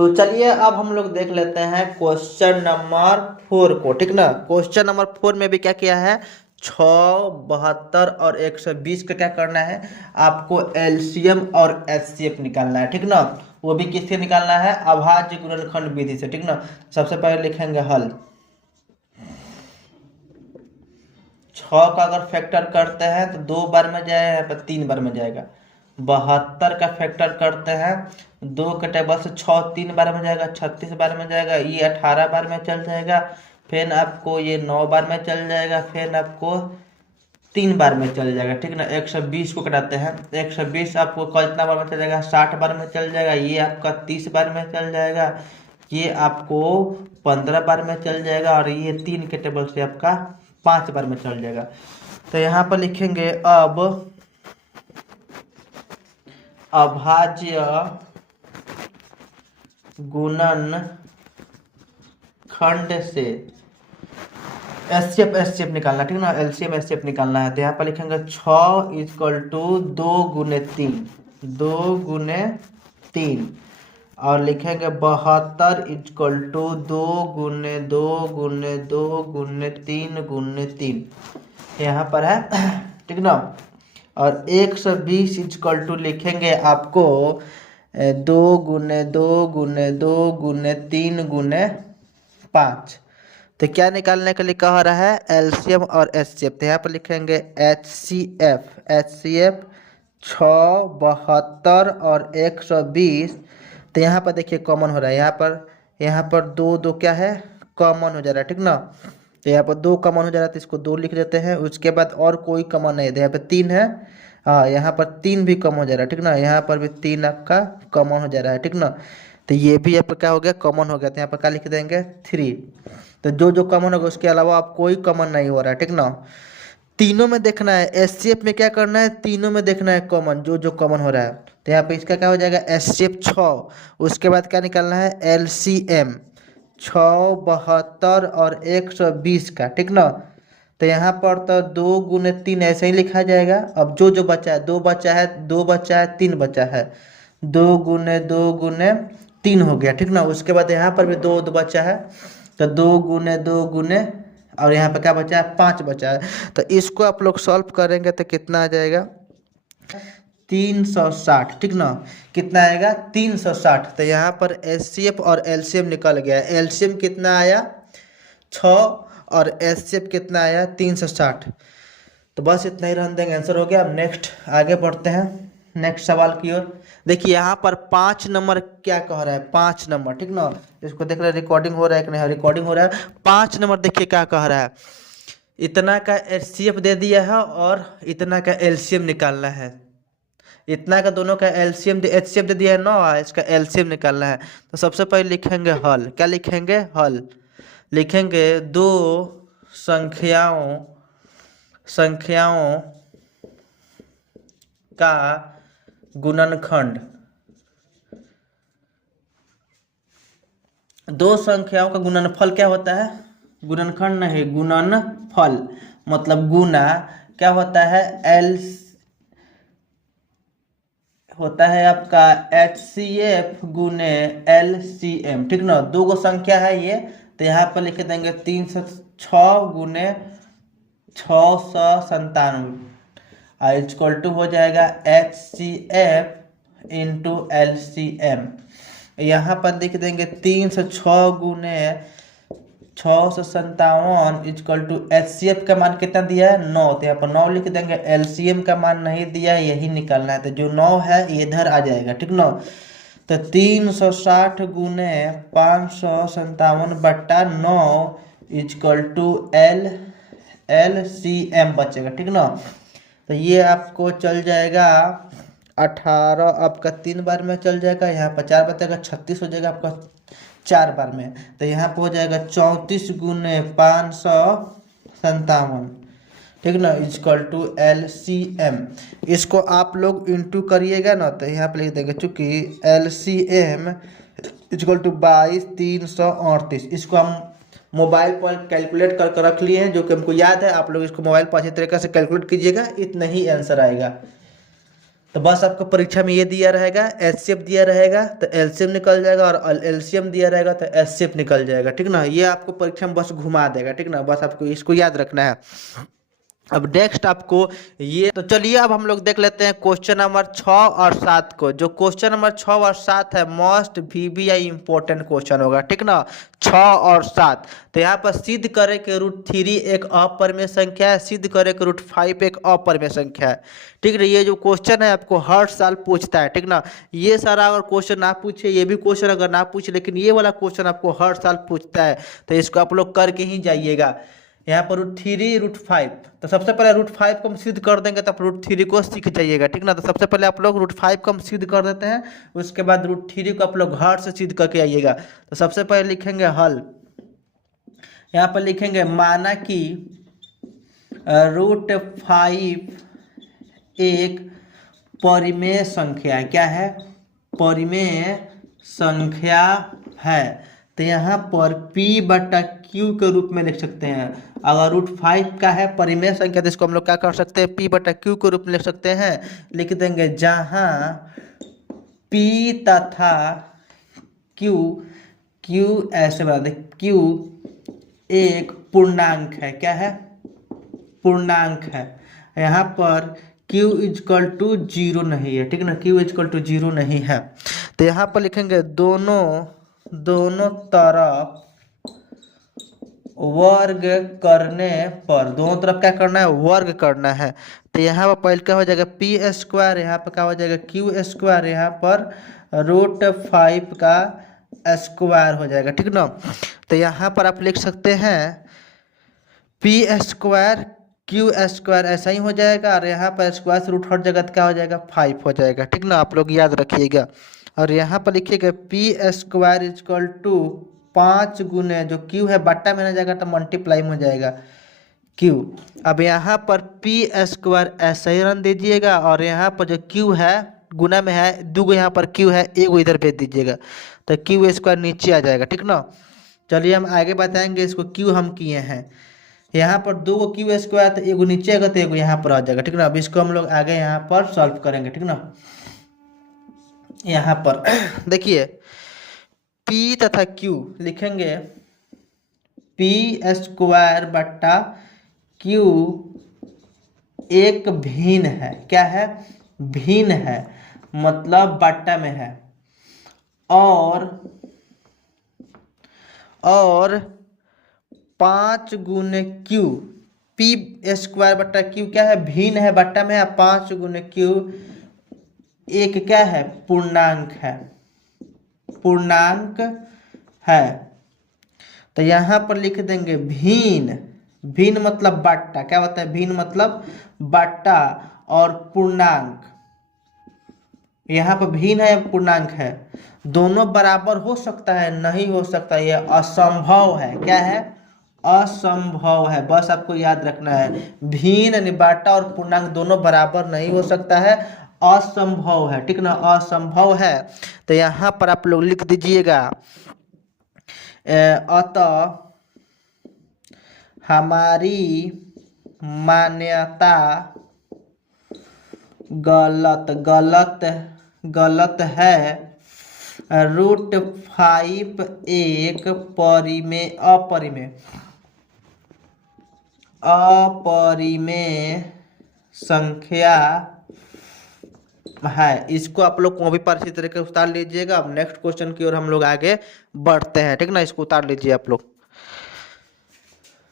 तो चलिए अब हम लोग देख लेते हैं क्वेश्चन नंबर 4 को, ठीक ना। क्वेश्चन नंबर 4 में भी क्या किया है, 6, 72 और 120 का क्या करना है, आपको एलसीएम और एचसीएफ निकालना है, ठीक ना। वो भी किससे निकालना है, अभाज्य गुणनखंड विधि से, ठीक ना। सबसे पहले लिखेंगे हल। 6 का अगर फैक्टर करते हैं तो 2 बार में जाएगा, यहाँ पर 3 बार में जाएगा। 72 का फैक्टर करते हैं 2 के टेबल से 6 3 बार में जाएगा, 36 बार में जाएगा। ये 18 बार में चल जाएगा। फिर आपको ये 9 बार में चल जाएगा। फिर आपको 3 बार में चल जाएगा, ठीक ना। 120 को कराते हैं, 120 आपको कितना बार में चल जाएगा, 60 बार में चल जाएगा। ये आपका 30 बार में चल जाएगा। ये आपको 15 बार में चल जाएगा। और ये 3 के टेबल से आपका 5 बार में चल जाएगा। तो यहाँ पर लिखेंगे अब अभाज्य गुणन खंड से एचसीएफ निकालना, ठीक ना। एलसीएम एचसीएफ निकालना है। तो यहाँ पर लिखेंगे 6 इक्वल टू 2 गुने 3, 2 गुने 3। और लिखेंगे 72 इक्वल टू 2 गुने 2 गुने 2 गुने 3 गुने 3, यहाँ पर है, ठीक ना। और 120 इक्वल टू लिखेंगे आपको 2 गुने 2 गुने 2 गुने 3 गुने 5। तो क्या निकालने के लिए कह रहा है, एलसीएम और एचसीएफ। तो यहाँ पर लिखेंगे एचसीएफ 6, 72 और 120। तो यहाँ पर देखिए कॉमन हो रहा है, यहाँ पर दो दो क्या है, कॉमन हो जा रहा है, ठीक ना। तो यहाँ पर 2 कॉमन हो जा रहा है, तो इसको 2 लिख देते हैं। उसके बाद और कोई कॉमन नहीं है, यहाँ पर 3 है। हाँ, यहाँ पर 3 भी कॉमन हो जा रहा है, ठीक ना। यहाँ पर भी 3 आपका कॉमन हो जा रहा है, ठीक ना। तो ये भी यहाँ पर क्या हो गया, कॉमन हो गया। तो यहाँ पर क्या लिख देंगे 3। तो जो जो कॉमन होगा उसके अलावा आप कोई कॉमन नहीं हो रहा है, ठीक ना। तीनों में देखना है, एचसीएफ में क्या करना है, तीनों में देखना है कॉमन, जो जो कॉमन हो रहा है। तो यहाँ पे इसका क्या हो जाएगा, एचसीएफ 6। उसके बाद क्या निकालना है, एलसीएम 6, 72 और 120 का, ठीक ना। तो यहाँ पर तो 2 गुने 3 ऐसे ही लिखा जाएगा। अब जो जो बचा है, 2 बचा है, 2 बचा है, 3 बचा है, 2 गुने 2 गुने 3 हो गया, ठीक ना। उसके बाद यहाँ पर भी 2 बचा है, तो 2 गुने 2 गुने, और यहाँ पे क्या बचा है, 5 बचा है। तो इसको आप लोग सॉल्व करेंगे तो कितना आ जाएगा, 360, ठीक ना। कितना आएगा, 360। तो यहाँ पर एचसीएफ और एलसीएम निकल गया। एलसीएम कितना आया, 6, और एचसीएफ कितना आया, 360। तो बस इतना ही रहने देंगे, आंसर हो गया। अब नेक्स्ट आगे बढ़ते हैं, नेक्स्ट सवाल की ओर। देखिए यहाँ पर 5 नंबर क्या कह रहा है, 5 नंबर, ठीक ना। इसको देख रहे रिकॉर्डिंग हो रहा है कि नहीं, रिकॉर्डिंग हो रहा है। 5 नंबर देखिए क्या कह रहा है, इतना का एचसीएफ दे दिया है और इतना का एलसीएम निकालना है। इतना का दोनों का एलसीएम एचसीएफ दे दिया है 9, इसका एलसीएम निकालना है। तो सबसे पहले लिखेंगे हल। क्या लिखेंगे, हल। लिखेंगे दो संख्याओं का गुणनखंड, दो संख्याओं का गुणनफल क्या होता है, गुणनखंड नहीं, गुणनफल मतलब गुना क्या होता है, एल होता है आपका एचसीएफ गुने एलसीएम, ठीक ना। 2 गो संख्या है ये। तो यहाँ पर लिख देंगे 306 गुने 697 इक्वल टू हो जाएगा एचसीएफ इंटू एलसीएम। यहाँ पर लिख देंगे 306 गुने 657 इक्वल टू एचसीएफ का मान कितना दिया है, 9। तो यहाँ पर 9 लिख देंगे। एलसीएम का मान नहीं दिया है, यही निकालना है। तो जो 9 है ये इधर आ जाएगा, ठीक ना। तो 360 गुने 557 बट्टा 9 इक्वल टू एलसीएम बचेगा, ठीक ना। तो ये आपको चल जाएगा 18, आपका 3 बार में चल जाएगा। यहाँ पर 4 बचेगा, 36 हो जाएगा आपका 4 बार में। तो यहाँ पर हो जाएगा 34 गुने 557, ठीक ना, इक्वल टू एलसीएम। इसको आप लोग इंटू करिएगा ना, तो यहाँ पर लिख देंगे चूंकि एलसीएम इक्वल टू 22,338। इसको हम मोबाइल पर कैलकुलेट करके रख लिए हैं, जो कि हमको याद है। आप लोग इसको मोबाइल पर अच्छी तरीके से कैलकुलेट कीजिएगा, इतना ही आंसर आएगा। तो बस आपको परीक्षा में ये दिया रहेगा, एचसीएफ दिया रहेगा तो एलसीएम निकल जाएगा, और एलसीएम दिया रहेगा तो एचसीएफ निकल जाएगा, ठीक ना। ये आपको परीक्षा में बस घुमा देगा, ठीक ना, बस आपको इसको याद रखना है। अब नेक्स्ट आपको ये, तो चलिए अब हम लोग देख लेते हैं क्वेश्चन नंबर 6 और 7 को। जो क्वेश्चन नंबर 6 और 7 है मोस्ट VBI इंपॉर्टेंट क्वेश्चन होगा, ठीक ना, 6 और 7। तो यहाँ पर सिद्ध करे कि √3 एक अपरिमेय संख्या है, सिद्ध करे कि √5 एक अपरिमेय संख्या है, ठीक है। ये जो क्वेश्चन है आपको हर साल पूछता है, ठीक ना। ये सारा अगर क्वेश्चन ना पूछे, ये भी क्वेश्चन अगर ना पूछे, लेकिन ये वाला क्वेश्चन आपको हर साल पूछता है, तो इसको आप लोग करके ही जाइएगा। यहाँ पर √3 √5, तो सबसे पहले √5 को हम सिद्ध कर देंगे, तब √3 को सीख जाइएगा, ठीक ना। तो सबसे पहले आप लोग √5 को हम सिद्ध कर देते हैं, उसके बाद √3 को आप लोग घर से सिद्ध करके आइएगा। तो सबसे पहले लिखेंगे हल। यहाँ पर लिखेंगे माना कि √5 एक परिमेय संख्या है। क्या है? परिमेय संख्या है। तो यहाँ पर P/Q के रूप में लिख सकते हैं। अगर √5 का है परिमेय संख्या, तो इसको हम लोग क्या कर सकते हैं? P/Q के रूप में लिख सकते हैं। लिख देंगे जहाँ P तथा Q ऐसे बता दें, Q एक पूर्णांक है। क्या है? पूर्णांक है। यहाँ पर Q = 0 नहीं है, ठीक ना, Q = 0 नहीं है। तो यहाँ पर लिखेंगे दोनों तरफ वर्ग करने पर, दोनों तरफ क्या करना है? वर्ग करना है। तो यहाँ पर पहले क्या हो जाएगा? P², यहाँ पर क्या हो जाएगा? Q², यहाँ पर √5 का स्क्वायर हो जाएगा, ठीक ना। तो यहाँ पर आप लिख सकते हैं P² Q² ऐसा ही हो जाएगा, और यहाँ पर स्क्वायर से रूट हट जाएगा तो क्या हो जाएगा? 5 हो जाएगा, ठीक ना। आप लोग याद रखिएगा। और यहाँ पर लिखिएगा P² = 5 गुने जो Q है बट्टा में आ जाएगा तो मल्टीप्लाई में हो जाएगा Q। अब यहाँ पर P² ऐसा ही रन दीजिएगा, और यहाँ पर जो Q है गुना में है, 2 यहाँ पर Q है, 1 इधर भेज दीजिएगा, तो Q² नीचे आ जाएगा, ठीक ना। चलिए हम आगे बताएंगे इसको। Q हम किए हैं, यहाँ पर 2 Q² तो 1 नीचे आएगा, तो 1 यहाँ पर आ जाएगा, ठीक ना। अब इसको हम लोग आगे यहाँ पर सॉल्व करेंगे, ठीक ना। यहाँ पर देखिए P तथा Q लिखेंगे P² Q एक भिन्न है। क्या है? भिन्न है, मतलब बट्टा में है। और 5 गुने Q, P²/Q क्या है? भिन्न है, बट्टा में है। 5 गुने Q एक क्या है? पूर्णांक है, पूर्णांक है। तो यहाँ पर लिख देंगे भिन्न मतलब बट्टा। क्या होता है? भिन्न मतलब बट्टा और पूर्णांक। यहाँ पर भिन्न है, पूर्णांक है, दोनों बराबर हो सकता है? नहीं हो सकता, यह असंभव है। क्या है? असंभव है। बस आपको याद रखना है, भिन्न बट्टा और पूर्णांक दोनों बराबर नहीं हो सकता है, असंभव है, ठीक ना, असंभव है। तो यहाँ पर आप लोग लिख दीजिएगा अतः हमारी मान्यता गलत है। √5 एक अपरिमेय संख्या है। इसको आप लोग को भी पर इसी तरीके से उतार लीजिएगा। अब नेक्स्ट क्वेश्चन की ओर हम लोग आगे बढ़ते हैं, ठीक ना। इसको उतार लीजिए आप लोग।